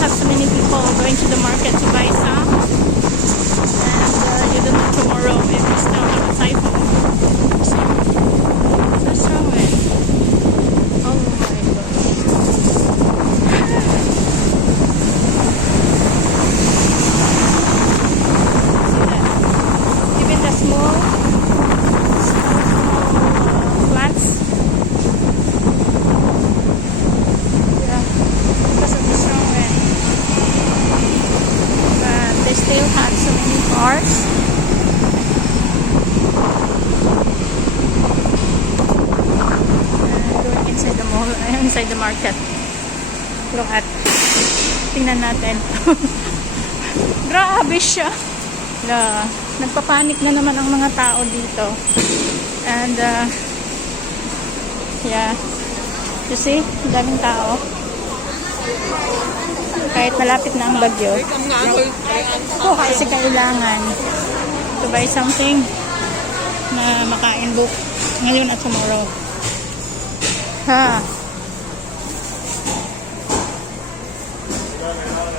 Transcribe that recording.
have so many people going to the market to buy some. And you don't know tomorrow if we still have a typhoon. So strong wind. Oh my gosh. See that? Even the small plants. Yeah, because of the strong wind. But they still had so many cars. Going inside the mall, inside the market. Look at. Tingnan natin. Grabe siya. Nagpapanik na naman ang mga tao dito. And yeah. You see? Daming tao. Kahit malapit na ang bagyo. Kasi kailangan to buy something na makain ngayon at tomorrow. Ha.